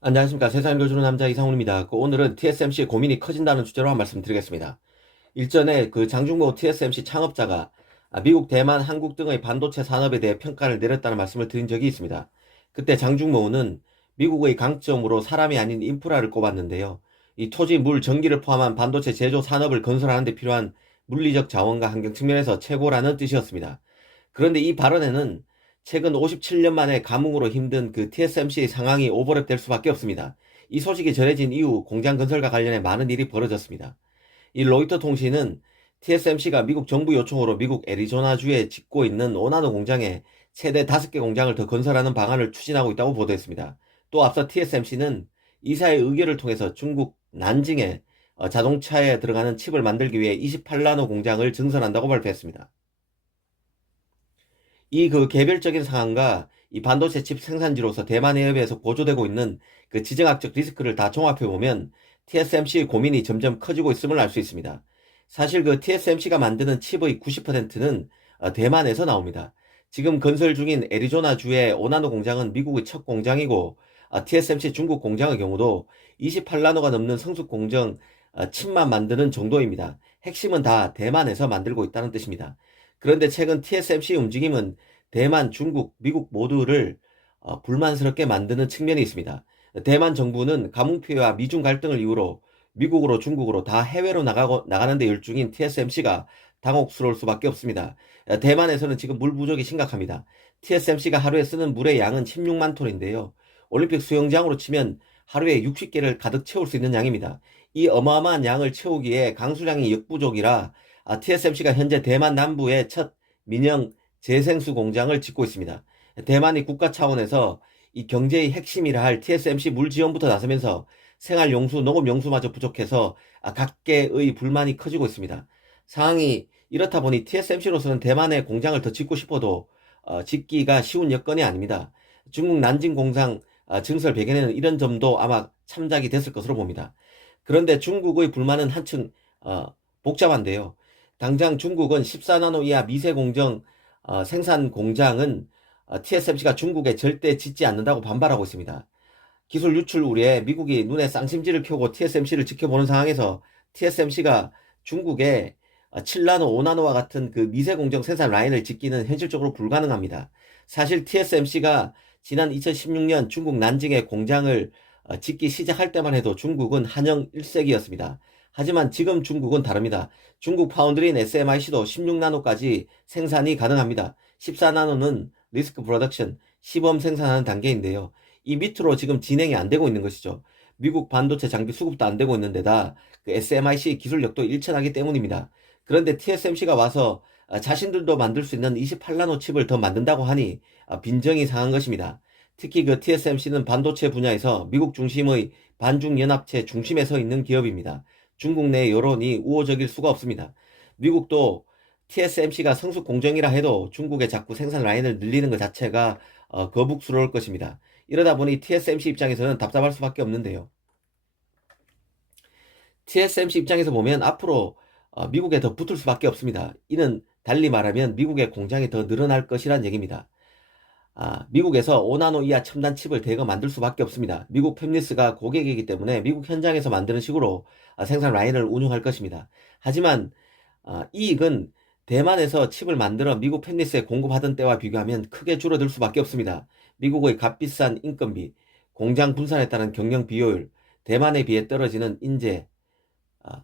안녕하십니까. 세상을 읽어주는 남자 이상훈입니다. 오늘은 TSMC 고민이 커진다는 주제로 한 말씀 드리겠습니다. 일전에 장중모 TSMC 창업자가 미국, 대만, 한국 등의 반도체 산업에 대해 평가를 내렸다는 말씀을 드린 적이 있습니다. 그때 장중모는 미국의 강점으로 사람이 아닌 인프라를 꼽았는데요. 이 토지, 물, 전기를 포함한 반도체 제조 산업을 건설하는 데 필요한 물리적 자원과 환경 측면에서 최고라는 뜻이었습니다. 그런데 이 발언에는 최근 57년 만에 가뭄으로 힘든 TSMC의 상황이 오버랩될 수밖에 없습니다. 이 소식이 전해진 이후 공장 건설과 관련해 많은 일이 벌어졌습니다. 이 로이터 통신은 TSMC가 미국 정부 요청으로 미국 애리조나주에 짓고 있는 오나노 공장에 최대 5개 공장을 더 건설하는 방안을 추진하고 있다고 보도했습니다. 또 앞서 TSMC는 이사의 의결을 통해서 중국 난징에 자동차에 들어가는 칩을 만들기 위해 28나노 공장을 증설한다고 발표했습니다. 이 개별적인 상황과 이 반도체 칩 생산지로서 대만 해협에서 고조되고 있는 지정학적 리스크를 다 종합해보면 TSMC의 고민이 점점 커지고 있음을 알 수 있습니다. 사실 TSMC가 만드는 칩의 90%는 대만에서 나옵니다. 지금 건설 중인 애리조나주의 오나노 공장은 미국의 첫 공장이고 TSMC 중국 공장의 경우도 28나노가 넘는 성숙 공정 칩만 만드는 정도입니다. 핵심은 다 대만에서 만들고 있다는 뜻입니다. 그런데 최근 TSMC 움직임은 대만, 중국, 미국 모두를 불만스럽게 만드는 측면이 있습니다. 대만 정부는 가뭄피해와 미중 갈등을 이유로 미국으로 중국으로 다 해외로 나가는 데 열중인 TSMC가 당혹스러울 수밖에 없습니다. 대만에서는 지금 물 부족이 심각합니다. TSMC가 하루에 쓰는 물의 양은 16만 톤인데요. 올림픽 수영장으로 치면 하루에 60개를 가득 채울 수 있는 양입니다. 이 어마어마한 양을 채우기에 강수량이 역부족이라 TSMC가 현재 대만 남부의 첫 민영 재생수 공장을 짓고 있습니다. 대만이 국가 차원에서 이 경제의 핵심이라 할 TSMC 물 지원부터 나서면서 생활용수, 농업용수마저 부족해서 각계의 불만이 커지고 있습니다. 상황이 이렇다 보니 TSMC로서는 대만에 공장을 더 짓고 싶어도 짓기가 쉬운 여건이 아닙니다. 중국 난징 공장 증설 배경에는 이런 점도 아마 참작이 됐을 것으로 봅니다. 그런데 중국의 불만은 한층 복잡한데요. 당장 중국은 14나노 이하 미세 공정 생산 공장은 TSMC가 중국에 절대 짓지 않는다고 반발하고 있습니다. 기술 유출 우려에 미국이 눈에 쌍심지를 켜고 TSMC를 지켜보는 상황에서 TSMC가 중국에 7나노, 5나노와 같은 미세 공정 생산 라인을 짓기는 현실적으로 불가능합니다. 사실 TSMC가 지난 2016년 중국 난징에 공장을 짓기 시작할 때만 해도 중국은 한영 1세기였습니다. 하지만 지금 중국은 다릅니다. 중국 파운드리인 SMIC도 16나노까지 생산이 가능합니다. 14나노는 리스크 프로덕션, 시범 생산하는 단계인데요. 이 밑으로 지금 진행이 안 되고 있는 것이죠. 미국 반도체 장비 수급도 안 되고 있는 데다 SMIC 기술력도 일천하기 때문입니다. 그런데 TSMC가 와서 자신들도 만들 수 있는 28나노 칩을 더 만든다고 하니 빈정이 상한 것입니다. 특히 TSMC는 반도체 분야에서 미국 중심의 반중연합체 중심에 서 있는 기업입니다. 중국 내 여론이 우호적일 수가 없습니다. 미국도 TSMC가 성숙 공정이라 해도 중국에 자꾸 생산 라인을 늘리는 것 자체가 거북스러울 것입니다. 이러다 보니 TSMC 입장에서는 답답할 수밖에 없는데요. TSMC 입장에서 보면 앞으로 미국에 더 붙을 수밖에 없습니다. 이는 달리 말하면 미국의 공장이 더 늘어날 것이란 얘기입니다. 미국에서 5나노 이하 첨단 칩을 대거 만들 수밖에 없습니다. 미국 팹리스가 고객이기 때문에 미국 현장에서 만드는 식으로 생산 라인을 운영할 것입니다. 하지만 이익은 대만에서 칩을 만들어 미국 팹리스에 공급하던 때와 비교하면 크게 줄어들 수밖에 없습니다. 미국의 값비싼 인건비, 공장 분산에 따른 경영 비효율, 대만에 비해 떨어지는 인재,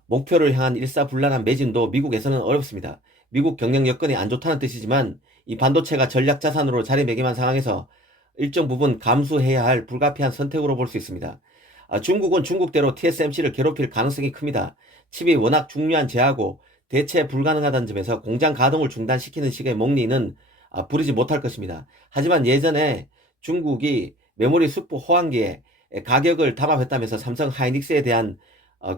목표를 향한 일사불란한 매진도 미국에서는 어렵습니다. 미국 경영 여건이 안 좋다는 뜻이지만 이 반도체가 전략 자산으로 자리매김한 상황에서 일정 부분 감수해야 할 불가피한 선택으로 볼 수 있습니다. 중국은 중국대로 TSMC를 괴롭힐 가능성이 큽니다. 칩이 워낙 중요한 재하고 대체 불가능하다는 점에서 공장 가동을 중단시키는 식의 목리는 부리지 못할 것입니다. 하지만 예전에 중국이 메모리 수프 호황기에 가격을 담합했다면서 삼성 하이닉스에 대한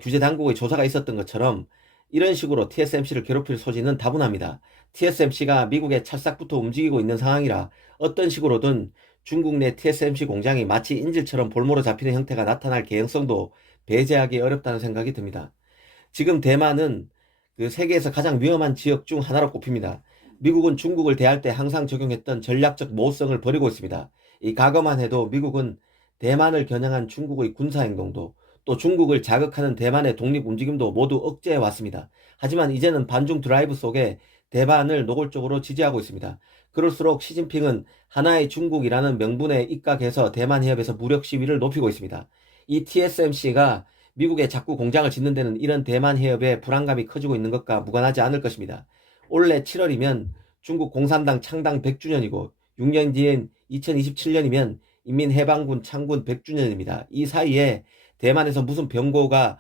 규제 당국의 조사가 있었던 것처럼 이런 식으로 TSMC를 괴롭힐 소지는 다분합니다. TSMC가 미국에 찰싹부터 움직이고 있는 상황이라 어떤 식으로든 중국 내 TSMC 공장이 마치 인질처럼 볼모로 잡히는 형태가 나타날 개연성도 배제하기 어렵다는 생각이 듭니다. 지금 대만은 세계에서 가장 위험한 지역 중 하나로 꼽힙니다. 미국은 중국을 대할 때 항상 적용했던 전략적 모호성을 버리고 있습니다. 이 과거만 해도 미국은 대만을 겨냥한 중국의 군사행동도 또 중국을 자극하는 대만의 독립움직임도 모두 억제해 왔습니다. 하지만 이제는 반중 드라이브 속에 대만을 노골적으로 지지하고 있습니다. 그럴수록 시진핑은 하나의 중국이라는 명분에 입각해서 대만 해협에서 무력 시위를 높이고 있습니다. 이 TSMC가 미국에 자꾸 공장을 짓는 데는 이런 대만 해협의 불안감이 커지고 있는 것과 무관하지 않을 것입니다. 올해 7월이면 중국 공산당 창당 100주년이고 6년 뒤인 2027년이면 인민해방군 창군 100주년입니다. 이 사이에 대만에서 무슨 변고가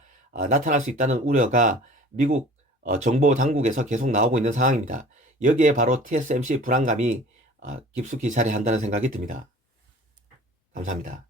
나타날 수 있다는 우려가 미국 정보 당국에서 계속 나오고 있는 상황입니다. 여기에 바로 TSMC 불안감이 깊숙이 자리한다는 생각이 듭니다. 감사합니다.